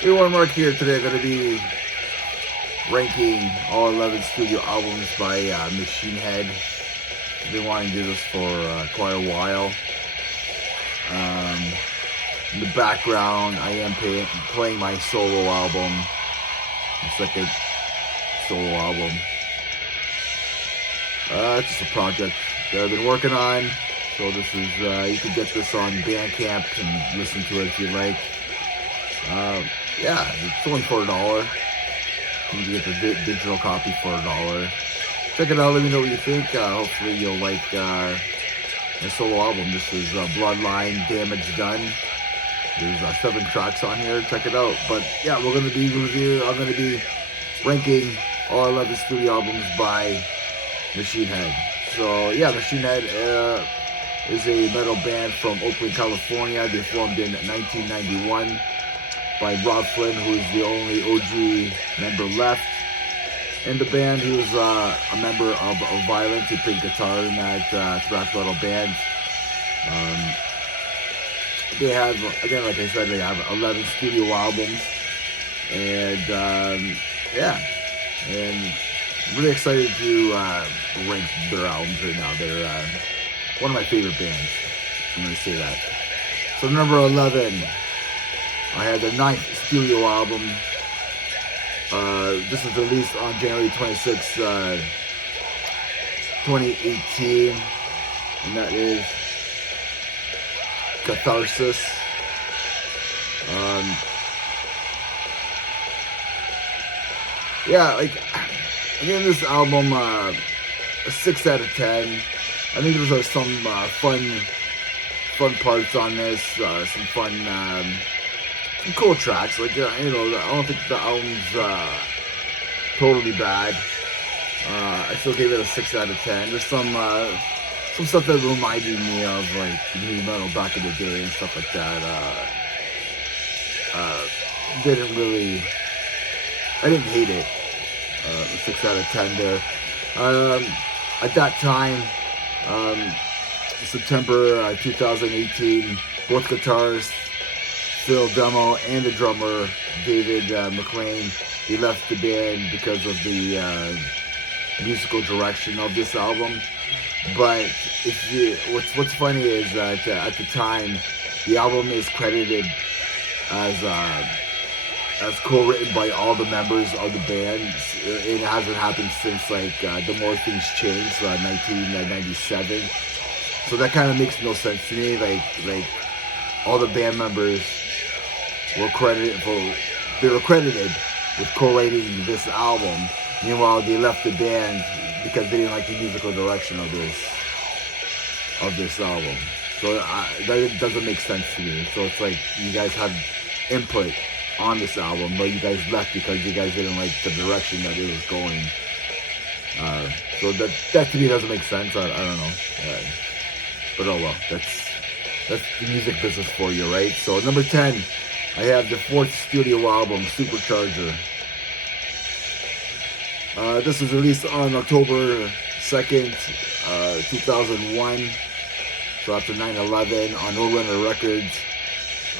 Hey, Warren Mark here. Today I'm going to be ranking all 11 studio albums by Machine Head. I've been wanting to do this for quite a while. Um, in the background, I am playing my solo album, my second solo album. It's just a project that I've been working on. So this is, you can get this on Bandcamp and listen to it if you like. Yeah, it's only for $1. You can get the digital copy for $1. Check it out. Let me know what you think. Hopefully you'll like my solo album. This is Bloodline Damage Done. There's 7 tracks on here. Check it out. But yeah, I'm going to be ranking all 11 studio albums by Machine Head. So yeah, Machine Head is a metal band from Oakland, California. They formed in 1991 by Rob Flynn, who is the only OG member left in the band. He was a member of Violence. He played guitar in that thrash metal band. They have, again, like I said, they have 11 studio albums. And yeah, and I'm really excited to rank their albums right now. They're one of my favorite bands. I'm going to say that. So number 11. I had their 9th studio album. This was released on January 26, 2018. And that is Catharsis. Yeah, like, I gave this album a 6 out of 10. I think there's some fun parts on this, some fun... some cool tracks. Like, I don't think the album's totally bad. I still gave it a 6 out of 10. There's some stuff that reminded me of like new metal back in the day and stuff like that. I didn't hate it. 6 out of 10 there. At that time, September 2018, both guitarists, Phil Demo, and the drummer David McLean, he left the band because of the musical direction of this album. But what's funny is that at the time, the album is credited as co-written by all the members of the band. It hasn't happened since like The More Things Change, 1997. So that kind of makes no sense to me. Like all the band members were credited with co-writing this album. Meanwhile, they left the band because they didn't like the musical direction of this album. So that doesn't make sense to me. So it's like you guys had input on this album, but you guys left because you guys didn't like the direction that it was going. So that to me doesn't make sense. I don't know. But oh well, that's the music business for you, right? So number 10. I have the 4th studio album, Supercharger. This was released on October 2nd, 2001. So after 9/11 on No Runner Records.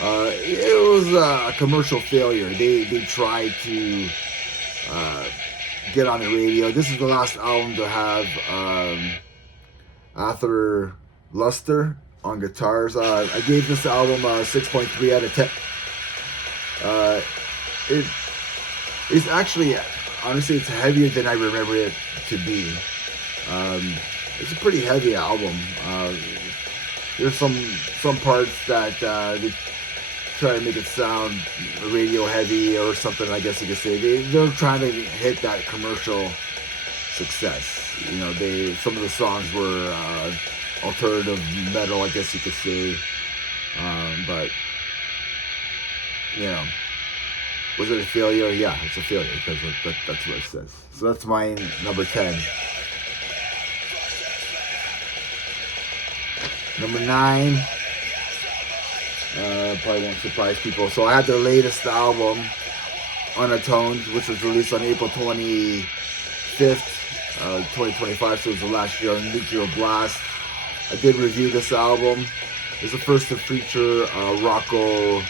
It was a commercial failure. They tried to get on the radio. This is the last album to have Arthur Luster on guitars. I gave this album a 6.3 out of 10. It's actually, honestly, it's heavier than I remember it to be. It's a pretty heavy album. There's some parts that they try to make it sound radio heavy or something. I guess you could say they're trying to hit that commercial success. Some of the songs were alternative metal, I guess you could say, but. Was it a failure? Yeah, it's a failure because that's what it says. So that's my number 10. Number 9, probably won't surprise people. So I had their latest album, Unatoned, which was released on April 25th, 2025. So it was the last year on Nuclear Blast. I did review this album. It's the first to feature Rocco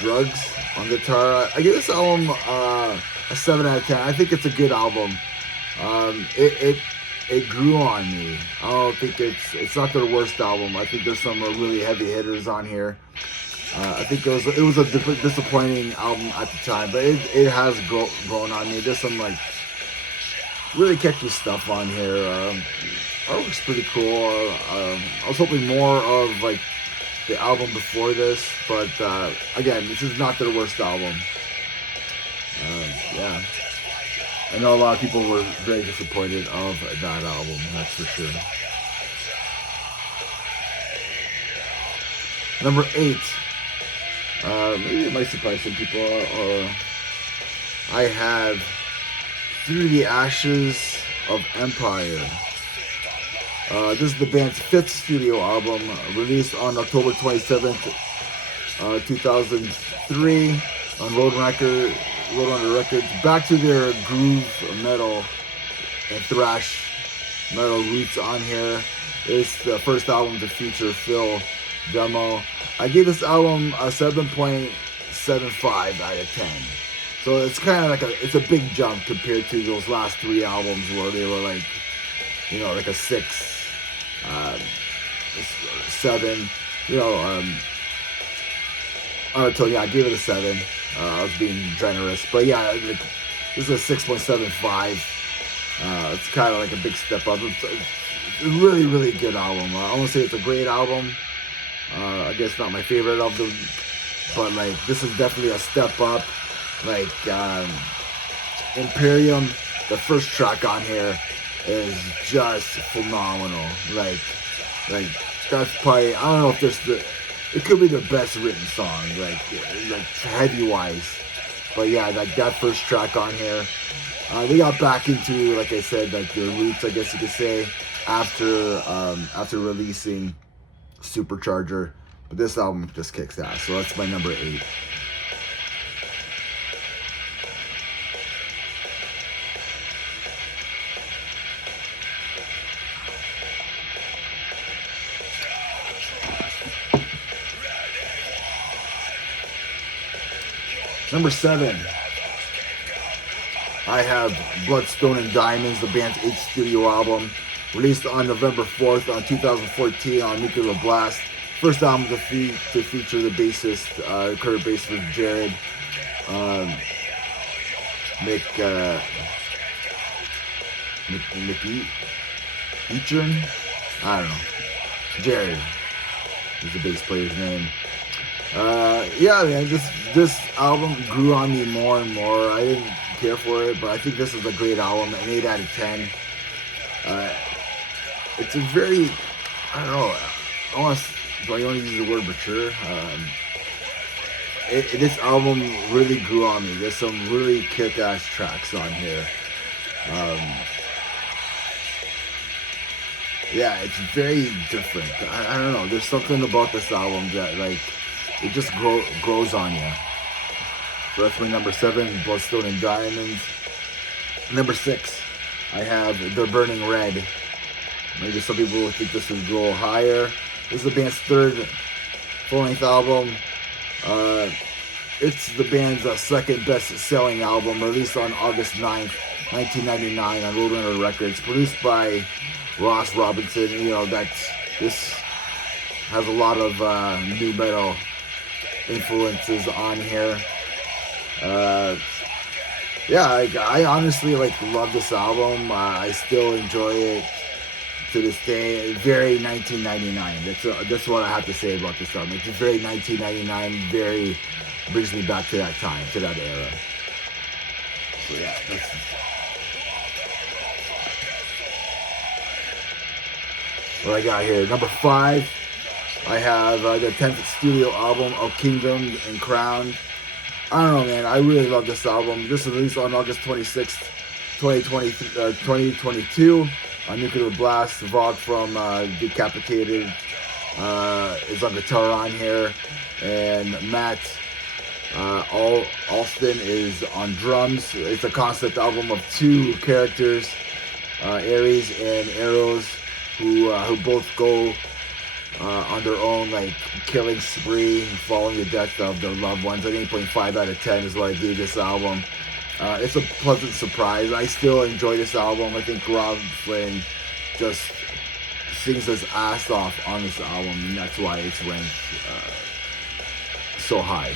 Drugs. on guitar. I give this album a 7 out of 10. I think it's a good album. It grew on me. I don't think it's not their worst album. I think there's some really heavy hitters on here. I think it was a disappointing album at the time, but it has grown on me. There's some like really catchy stuff on here. Artwork's pretty cool. I was hoping more of like the album before this, but again, this is not their worst album. Yeah, I know a lot of people were very disappointed of that album. That's for sure. Number 8. Maybe it might surprise some people. I have Through the Ashes of Empire. This is the band's 5th studio album, released on October 27th, 2003 on Roadrunner Records. Back to their groove metal and thrash metal roots on here. It's the first album to feature Phil Demo. I gave this album a 7.75 out of 10. So it's kind of like it's a big jump compared to those last 3 albums where they were like, you know, like a 6, 7, you know. I told you I gave it a 7. I was being generous, but yeah, like, this is a 6.75. It's kind of like a big step up. It's a really, really good album. I won't say it's a great album. I guess not my favorite of them, but like this is definitely a step up. Like Imperium, the first track on here is just phenomenal. Like that's probably, I don't know if it could be their best written song, like heavy wise. But yeah, like that first track on here, they got back into, like I said, like their roots, I guess you could say, after releasing Supercharger. But this album just kicks ass, so that's my number 8. Number 7, I have Bloodstone and Diamonds, the band's 8th studio album, released on November 4th, 2014 on Nuclear Blast. First album to feature the bassist, current bassist Jared McEachern? I don't know. Jared is the bass player's name. Yeah, man, this album grew on me more and more. I didn't care for it, but I think this is a great album, an 8 out of 10. It's a very, I don't know, do I want to use the word mature? This album really grew on me. There's some really kick-ass tracks on here. Yeah, it's very different. I don't know, there's something about this album that, like, it just grows on you. So that's my number 7, Bloodstone and Diamonds. Number 6, I have The Burning Red. Maybe some people will think this would go higher. This is the band's 3rd full-length album. It's the band's 2nd best-selling album, released on August 9th, 1999 on Roadrunner Records. Produced by Ross Robinson. You know, this has a lot of new metal influences on here. Yeah, I honestly love this album. I still enjoy it to this day. Very 1999. That's what I have to say about this album. It's very 1999. Very brings me back to that time, to that era. So yeah, that's what I got here. Number 5, I have the 10th studio album of Kingdom and Crown. I don't know, man. I really love this album. This was released on August 26th, 2022 on Nuclear Blast. Vaughn from Decapitated is on guitar on here, and Matt Alston is on drums. It's a concept album of 2 characters, Ares and Eros, who both go on their own like killing spree, following the death of their loved ones. An 8.5 out of 10 is what I gave this album. It's a pleasant surprise. I still enjoy this album. I think Rob Flynn just sings his ass off on this album, and that's why it's ranked so high.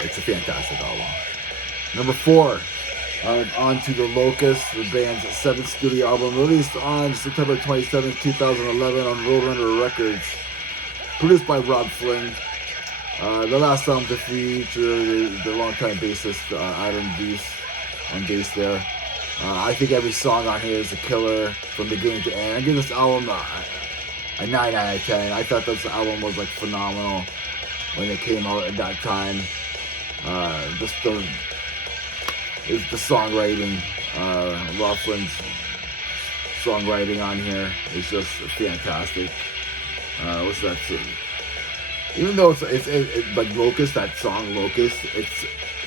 It's a fantastic album. Number 4, on to The Locust, the band's 7th studio album, released on September 27, 2011 on Roadrunner Records, produced by Rob Flynn. The last album to feature the longtime bassist Adam Deese on bass there. I think every song on here is a killer from beginning to end. I give this album a 9 out of 10. I thought this album was like phenomenal when it came out at that time. Just the songwriting, Rob Flynn's songwriting on here is just fantastic. What's that? Even though it's like Locust, that song Locust, it's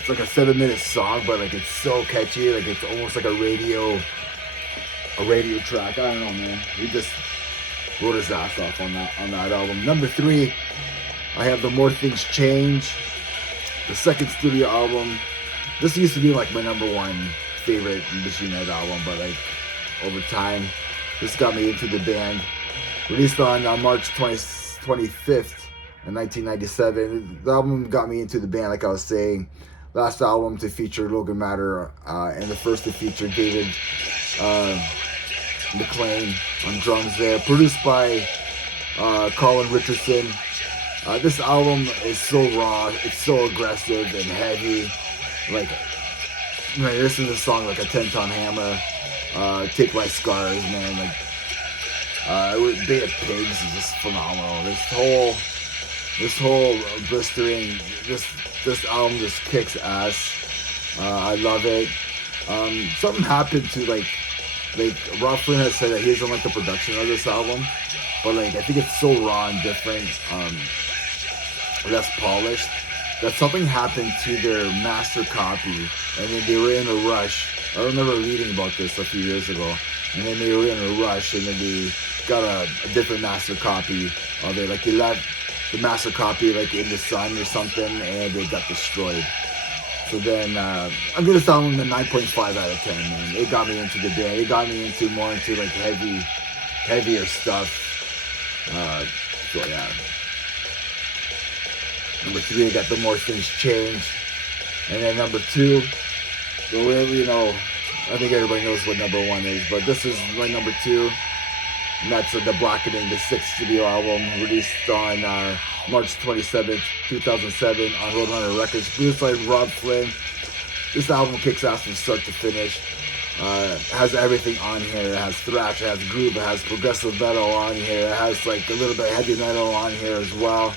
like a 7-minute song, but like it's so catchy, like it's almost like a radio track. I don't know, man. He just wrote his ass off on that album. Number 3, I have The More Things Change, the 2nd studio album. This used to be like my number 1 favorite Machine Head album, but like over time, this got me into the band. Released on March 25th. In 1997, the album got me into the band, like I was saying. Last album to feature Logan Matter, and the first to feature David McLean on drums there. Produced by Colin Richardson. This album is so raw, it's so aggressive and heavy. Like, man, this is a song like a 10-ton hammer. Take My Scars, man. Like, Bay of Pigs is just phenomenal. This whole blistering, this album just kicks ass. I love it. Something happened to like Rob Flynn has said that he doesn't like the production of this album, but like I think it's so raw and different, less polished. That something happened to their master copy, and then they were in a rush. I remember reading about this a few years ago, and then they were in a rush, and then they got a different master copy of it. Like they left the master copy like in the sun or something, and it got destroyed. So then I'm gonna tell them a 9.5 out of 10, man. It got me into the band. It got me more into like heavier stuff. So yeah. Number 3, I got The More Things Change, and then number 2, I think everybody knows what number 1 is, but this is my number 2. And that's The Blackening, the 6th studio album, released on March 27th, 2007 on Roadrunner Records, produced by Rob Flynn. This album kicks ass from start to finish. Has everything on here. It has thrash, it has groove, it has progressive metal on here, it has like a little bit of heavy metal on here as well.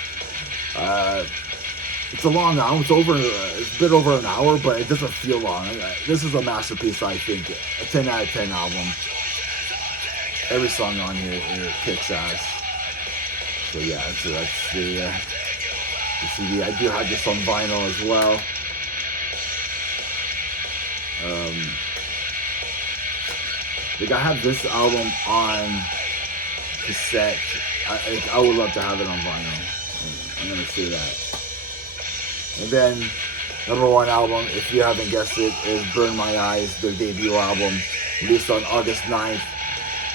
It's a long album. It's a bit over an hour, but it doesn't feel long. This is a masterpiece, I think. A 10 out of 10 album. Every song on here kicks ass. So yeah, so that's the CD. I do have this on vinyl as well. I have this album on cassette. I would love to have it on vinyl. I'm gonna say that. And then number 1 album, if you haven't guessed it, is Burn My Eyes, their debut album, released on August 9th.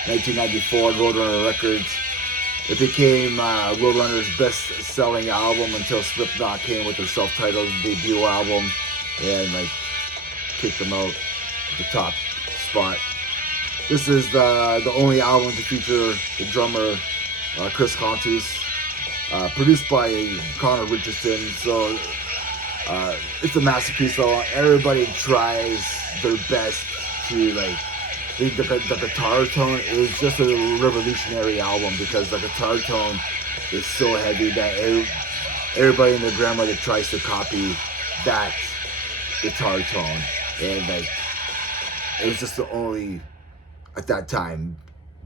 1994, Roadrunner Records. It became Roadrunner's best-selling album until Slipknot came with their self-titled debut album and like kicked them out at the top spot. This is the only album to feature the drummer Chris Contus, produced by Connor Richardson. So it's a masterpiece. So everybody tries their best to like. The guitar tone is just a revolutionary album because the guitar tone is so heavy that everybody and their grandmother tries to copy that guitar tone, and like it was just the only at that time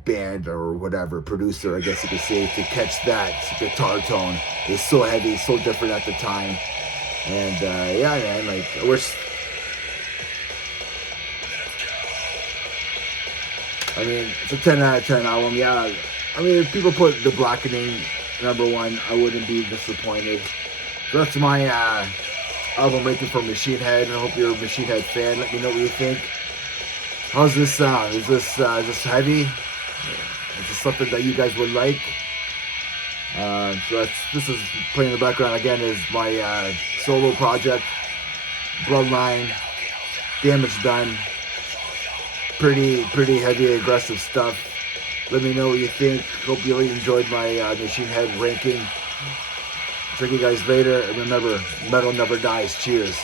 band or whatever producer, I guess you could say, to catch that guitar tone. It's so heavy, so different at the time, and yeah, man, like I mean, it's a 10 out of 10 album. Yeah, I mean, if people put The Blackening #1, I wouldn't be disappointed. So that's my album rating for Machine Head. I hope you're a Machine Head fan. Let me know what you think. How's this sound? Is this heavy? Is this something that you guys would like? So this is playing in the background again is my solo project, Bloodline, Damage Done. Pretty heavy, aggressive stuff. Let me know what you think. Hope you really enjoyed my Machine Head ranking. Check you guys later, and remember, metal never dies. Cheers.